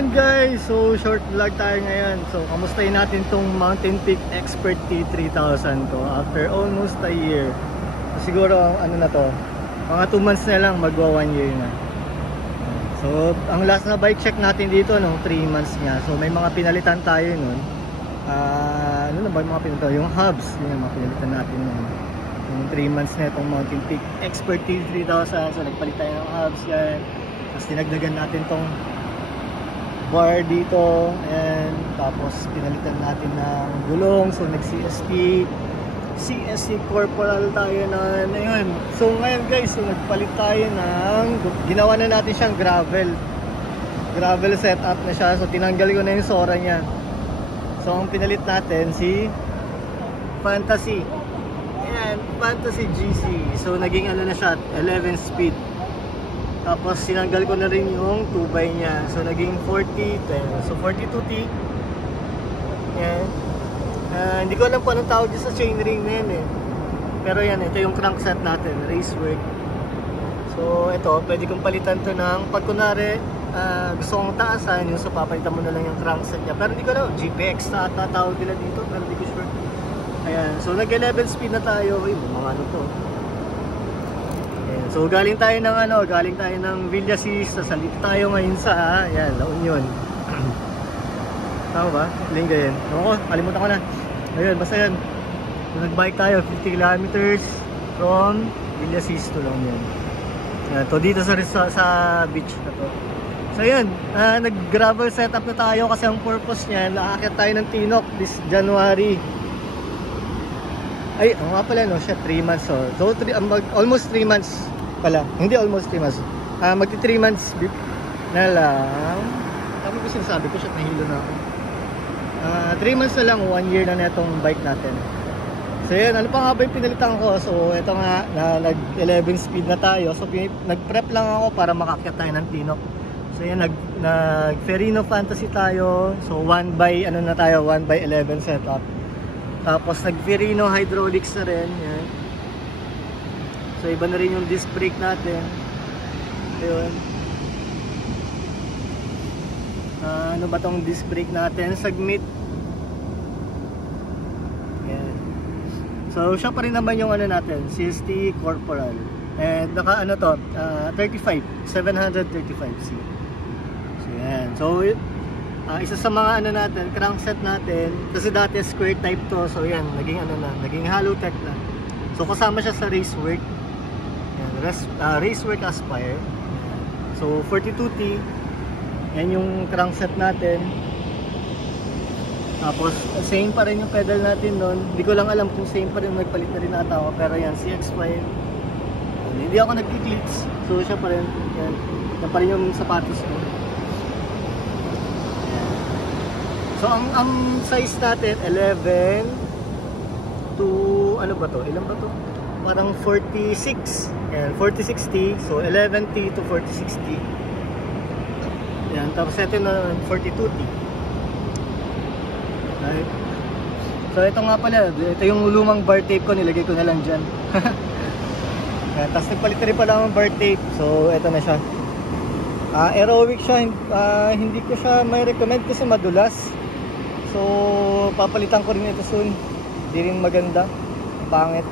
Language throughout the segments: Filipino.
Ayun guys, so short vlog tayo ngayon. So kamustahin natin tong Mountain Peak Expert T3000 to after almost a year. So, siguro ano na to, mga 2 months na lang, magwa 1 year na. So ang last na bike check natin dito no, 3 months nga. So may mga pinalitan tayo nun. Ano na ba yung mga pinalitan? Yung hubs, yun yung mga pinalitan natin nun. Yung 3 months na itong Mountain Peak Expert T3000. So nagpalit tayo ng hubs yan. Tapos dinagdagan natin tong bar dito, and tapos pinalitan natin ng gulong. So nag CST corporal tayo na yun. So ngayon guys, so nagpalit tayo ng, ginawa na natin siyang gravel setup na siya. So tinanggal ko na yung Sora niya. So ang pinalit natin si Fantasy. Ayan, Fantasy GC. So naging ano na siya, 11 speed. Tapos sinanggal ko na rin yung 2x niya. So naging 40-10. So 42T. Yan. Hindi ko alam kung anong tawag dyan sa chainring na yan eh. Pero yan, ito yung crankset natin, Racework. So ito, pwede kong palitan to ng, pag kunwari gusto kong taasan, yung so papalitan mo na lang yung crankset niya. Pero hindi ko alam, GPX na tawag nila dito, pero hindi ko sure. Ayan, so nag-11 speed na tayo. Uy, mga ano to. So galing tayo ng Villasis, sasalita tayo ngayon sa La Union. Tama ba? Lingga yan. Ako, kalimutan ko na. Ayun, basta yan. So, nag-bike tayo 50 kilometers from Villasis to La Union. Yan, to dito sa beach na to. So yan, nag-gravel setup na tayo kasi ang purpose niyan, aakyat tayo ng Tinok this January. Ay, nga pala no, siya 3 months. So almost 3 months pala. Hindi almost 3 months. Magti 3 months na lang. Tama ba sinasabi ko? Siya, nahilo na ako. 3 months na lang, 1 year na itong bike natin. So yan, ano pa nga ba yung pinalitan ko? So ito nga, nag 11 speed na tayo. So nag-prep lang ako para makakyat tayo ng Tinok. So yan, nag Ferrino Fantasy tayo. So 1x11 setup. Tapos nag Ferrino hydraulics na rin. Yan. So iba na rin yung disc brake natin. Ayun. Ano ba tong disc brake natin? Sagmit. Yan. So siya pa rin naman yung ano natin, CST Corporal. And naka ano to, 735cc. So yan. So isa sa mga ano natin, crankset natin, kasi dati square type to. So yan, naging ano na, naging hollow tech na. So kasama siya sa Racework. Yan, Racework Aspire. So 42T. Yan yung crankset natin. Tapos same pa rin yung pedal natin doon. Hindi ko lang alam kung same pa rin, nagpalit na rin ata ako. Pero yan, CX5. Hindi ako nag-clicks. So siya pa rin. Yan, yan pa rin yung sapatos ko. So ang size natin 11 to ano ba to? Ilan ba to? Parang 46. Ayan, 4060. So 11T to 4060. Ayan, tapos ito na 42T. Right. So ito nga pala, ito yung lumang bar tape ko, nilagay ko na lang diyan. Tapos nagpalit na rin pala ng bar tape. So ito na siya. Aerowick siya, hindi ko siya may recommend kasi madulas. So papalitan ko rin ito soon. Hindi rin maganda, pangit.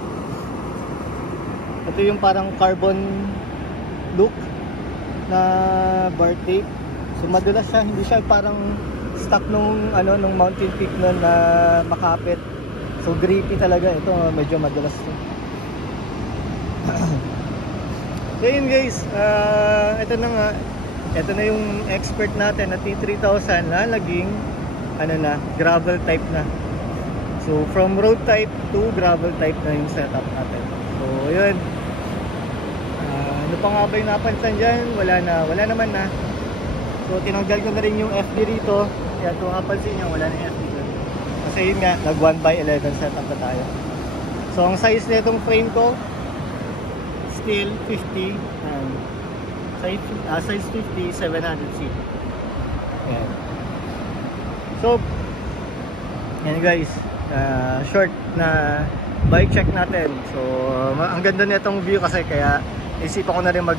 Ito yung parang carbon look na bar tape. So madulas siya, hindi siya parang stock nung ano nung Mountain Peak nun na makapit. So grippy talaga ito, medyo madulas to. So yun guys, ito na nga. Ito na yung expert natin na T3000 na naging ano na, gravel type na. So from road type to gravel type na yung setup natin. So yun. Ano pa nga ba yung napansin dyan? Wala naman na. So tinanggal ko na rin yung FD rito. Kaya kung napansin nyo, wala na yung FD dyan. Kasi yun nga, nag 1x11 setup na tayo. So ang size na itong frame ko, still 50. Size 50, 700C. Ayan. So yan guys, short na bike check natin. So ang ganda nitong view kasi kaya isipan ko na rin mag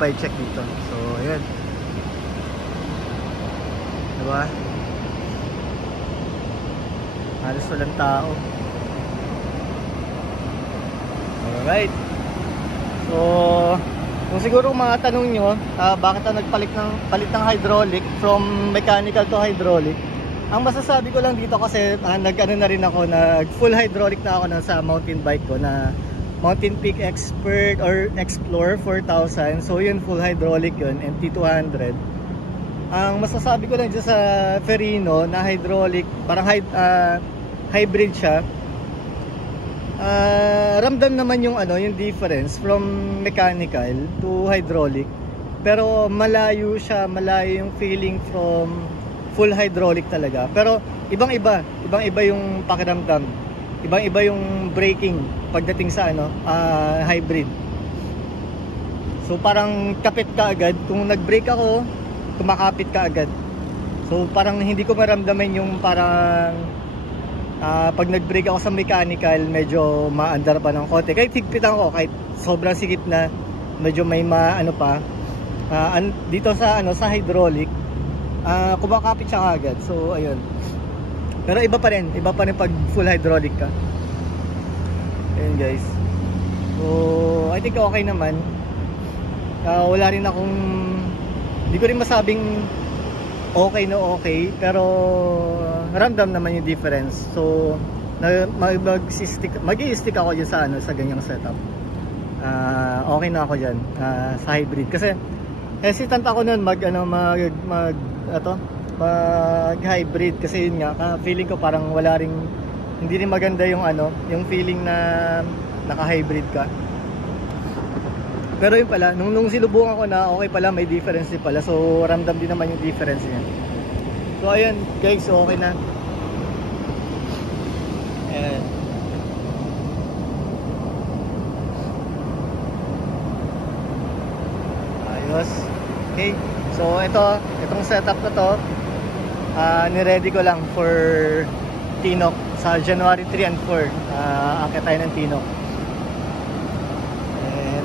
bike check dito. So ayan. Diba? Halos walang tao. Alright. So, kung siguro mga tanong nyo, bakit ako nagpalit ng hydraulic from mechanical to hydraulic, ang masasabi ko lang dito kasi nag-ano na rin ako, nag full hydraulic na ako sa mountain bike ko na Mountain Peak Expert or Explorer 4000. So yun, full hydraulic yun, MT200. Ang masasabi ko lang dyan sa Ferrino na hydraulic, parang hybrid siya. Ramdam naman yung yung difference from mechanical to hydraulic, pero malayo yung feeling from full hydraulic talaga. Pero ibang-iba yung pakiramdam, ibang-iba yung braking pagdating sa hybrid. So parang kapit ka agad, kung nag-brake ako, kumakapit ka agad. So parang hindi ko maramdaman yung parang pag nag-brake ako sa mechanical, medyo maandar pa ng konti. Kahit higpitan ko, kahit sobrang sikip na, medyo may pa. Dito sa hydraulic, kumakapit siya agad. So ayun. Pero iba pa rin pag full hydraulic ka. Ayun guys. So I think okay naman. Wala rin akong, hindi ko rin masabing okay na okay, pero ramdam naman yung difference. So mag-i-stick ako dyan sa ganyang setup. Okay na ako dyan sa hybrid, kasi hesitant ako nun mag hybrid, kasi yun nga, feeling ko parang hindi rin maganda yung feeling na naka-hybrid ka. Pero yun pala, nung sinubukan ko na, okay pala, may difference din pala. So ramdam din naman yung difference niya. So ayun guys, so okay na. Ayan. Ayos. Okay. So itong setup na to, ni-ready ko lang for Tinok sa January 3 and 4. Akit tayo ng Tinok.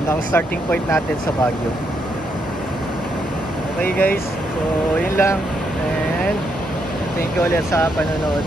Ang starting point natin sa Baguio. Okay guys, so yun lang, and thank you ulit sa panonood.